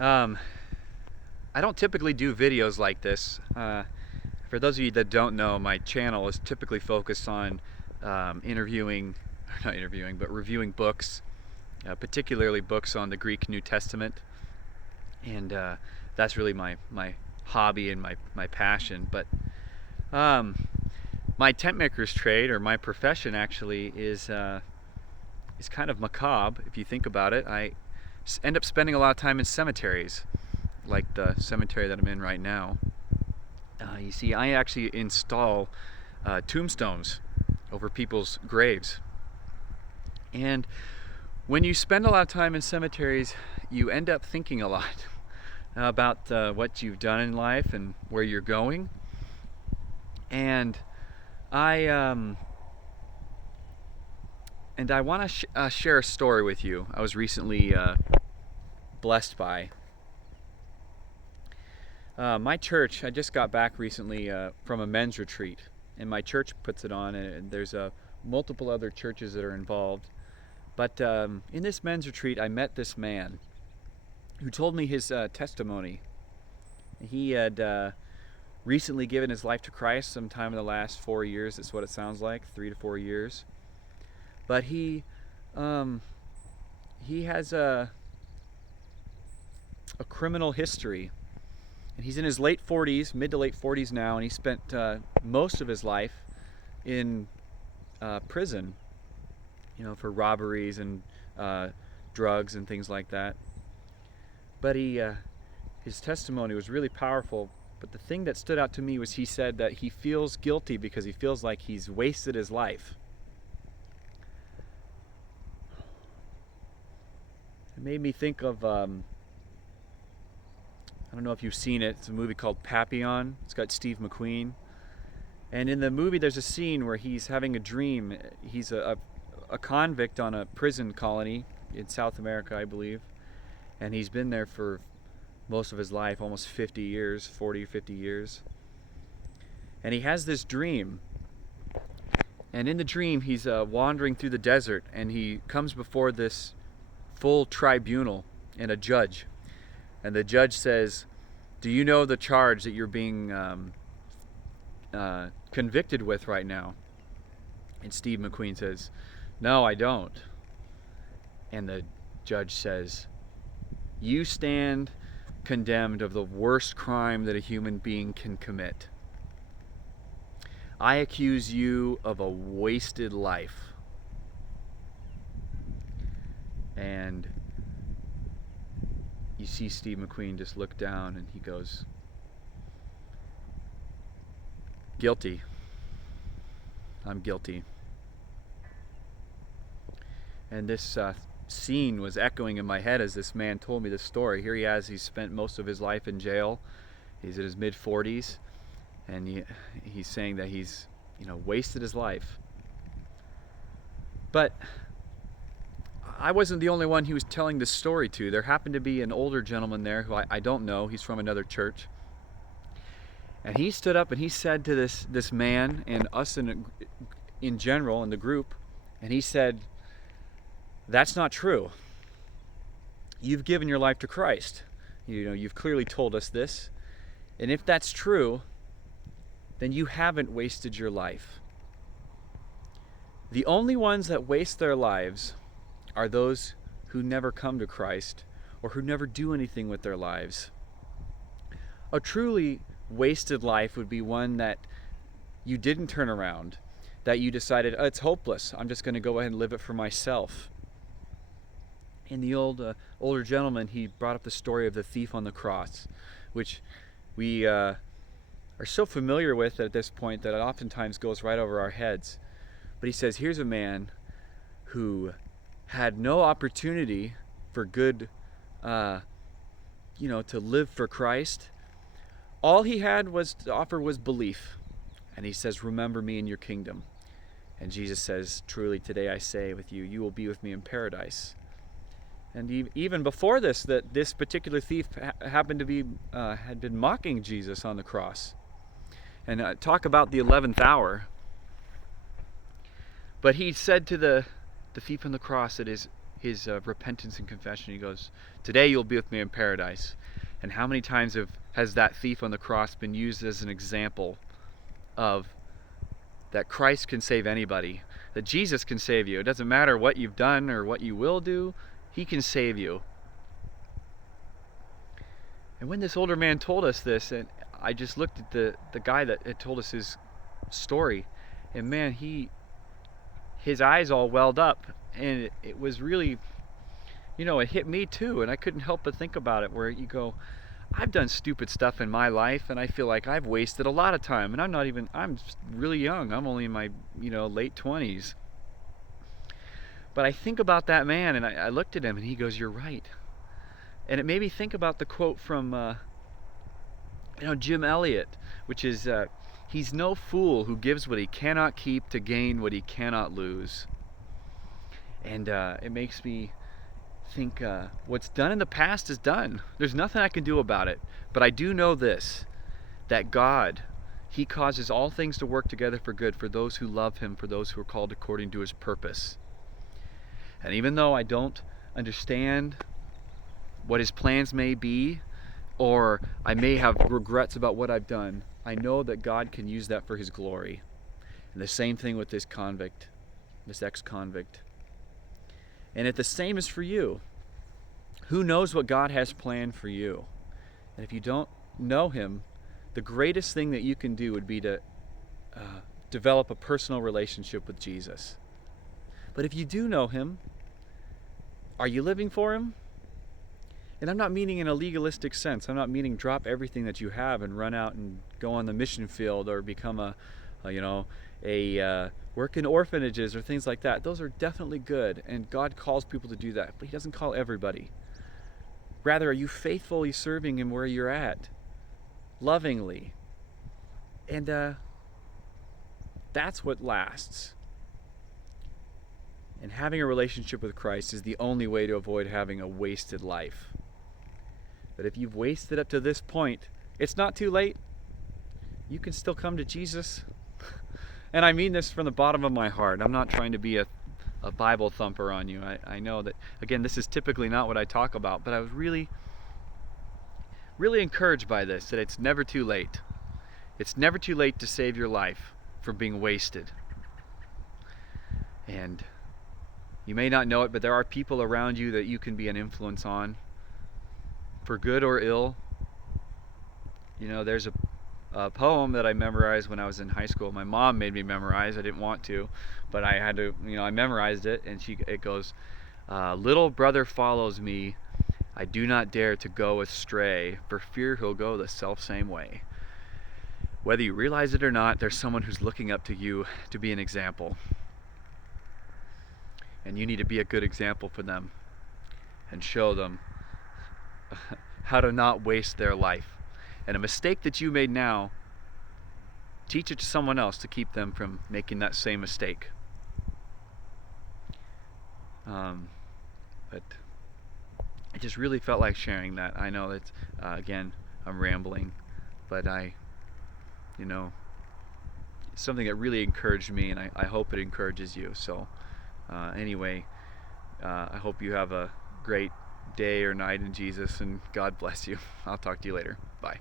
Um, I don't typically do videos like this. For those of you that don't know, my channel is typically focused on interviewing, not interviewing, but reviewing books, particularly books on the Greek New Testament. And that's really my hobby and my passion. But my tent maker's trade, or my profession actually, is kind of macabre if you think about it. I end up spending a lot of time in cemeteries, like the cemetery that I'm in right now. You see, I actually install tombstones over people's graves. And when you spend a lot of time in cemeteries, you end up thinking a lot about what you've done in life and where you're going. And I want to share a story with you I was recently blessed by. My church, I just got back recently from a men's retreat, and my church puts it on, and there's multiple other churches that are involved. But in this men's retreat, I met this man who told me his testimony. He had recently given his life to Christ sometime in the last 4 years. That's what it sounds like, 3 to 4 years. But he has a criminal history. And he's in his late 40s, mid to late 40s now, and he spent most of his life in prison, for robberies and drugs and things like that. But his testimony was really powerful. But the thing that stood out to me was he said that he feels guilty because he feels like he's wasted his life. It made me think of I don't know if you've seen it. It's a movie called Papillon. It's got Steve McQueen. And in the movie, there's a scene where he's having a dream. He's a convict on a prison colony in South America, I believe. And he's been there for most of his life, almost 50 years, 40 or 50 years. And he has this dream. And in the dream, he's wandering through the desert, and he comes before this full tribunal and a judge. And the judge says, "Do you know the charge that you're being convicted with right now?" And Steve McQueen says, "No, I don't." And the judge says, "You stand condemned of the worst crime that a human being can commit. I accuse you of a wasted life." And you see Steve McQueen just look down, and he goes, "Guilty. I'm guilty." And this scene was echoing in my head as this man told me this story. Here he has, he's spent most of his life in jail. He's in his mid-40s, and he's saying that he's, wasted his life. But I wasn't the only one he was telling this story to. There happened to be an older gentleman there who I don't know. He's from another church. And he stood up and he said to this man and us in general in the group, and he said, "That's not true. You've given your life to Christ. You've clearly told us this. And if that's true, then you haven't wasted your life. The only ones that waste their lives are those who never come to Christ or who never do anything with their lives. A truly wasted life would be one that you didn't turn around, that you decided, it's hopeless, I'm just going to go ahead and live it for myself." And the older gentleman, he brought up the story of the thief on the cross, which we are so familiar with at this point that it oftentimes goes right over our heads. But he says, here's a man who had no opportunity for good, to live for Christ. All he had was to offer was belief. And he says, "Remember me in your kingdom." And Jesus says, "Truly today I say with you, you will be with me in paradise." And even before this, that this particular thief happened to be, had been mocking Jesus on the cross. And talk about the 11th hour. But he said to the thief on the cross that his repentance and confession. He goes, "Today you'll be with me in paradise." And how many times has that thief on the cross been used as an example of that Christ can save anybody, that Jesus can save you. It doesn't matter what you've done or what you will do, he can save you. And when this older man told us this, and I just looked at the guy that had told us his story, and man, his eyes all welled up, and it was really, it hit me too, and I couldn't help but think about it, where you go, I've done stupid stuff in my life, and I feel like I've wasted a lot of time, and I'm really young. I'm only in my, late 20s. But I think about that man, and I looked at him, and he goes, "You're right." And it made me think about the quote from, Jim Elliot, which is, "He's no fool who gives what he cannot keep to gain what he cannot lose." And it makes me think, what's done in the past is done. There's nothing I can do about it. But I do know this, that God, he causes all things to work together for good for those who love him, for those who are called according to his purpose. And even though I don't understand what his plans may be, or I may have regrets about what I've done, I know that God can use that for his glory. And the same thing with this convict, this ex-convict. And the same is for you. Who knows what God has planned for you? And if you don't know him, the greatest thing that you can do would be to develop a personal relationship with Jesus. But if you do know him, are you living for him? And I'm not meaning in a legalistic sense. I'm not meaning drop everything that you have and run out and go on the mission field or become work in orphanages or things like that. Those are definitely good, and God calls people to do that, but he doesn't call everybody. Rather, are you faithfully serving him where you're at, lovingly? And that's what lasts. And having a relationship with Christ is the only way to avoid having a wasted life. But if you've wasted up to this point, it's not too late. You can still come to Jesus. And I mean this from the bottom of my heart. I'm not trying to be a Bible thumper on you. I know that, again, this is typically not what I talk about, but I was really, really encouraged by this, that it's never too late. It's never too late to save your life from being wasted. And you may not know it, but there are people around you that you can be an influence on, for good or ill. There's a poem that I memorized when I was in high school. My mom made me memorize. I didn't want to, but I had to. I memorized it, and it goes, "Little brother follows me. I do not dare to go astray, for fear he'll go the self-same way." Whether you realize it or not, there's someone who's looking up to you to be an example. And you need to be a good example for them and show them how to not waste their life. And a mistake that you made now, teach it to someone else to keep them from making that same mistake. But I just really felt like sharing that. I know that, again, I'm rambling, but it's something that really encouraged me, and I hope it encourages you. So anyway, I hope you have a great day or night in Jesus, and God bless you. I'll talk to you later. Bye.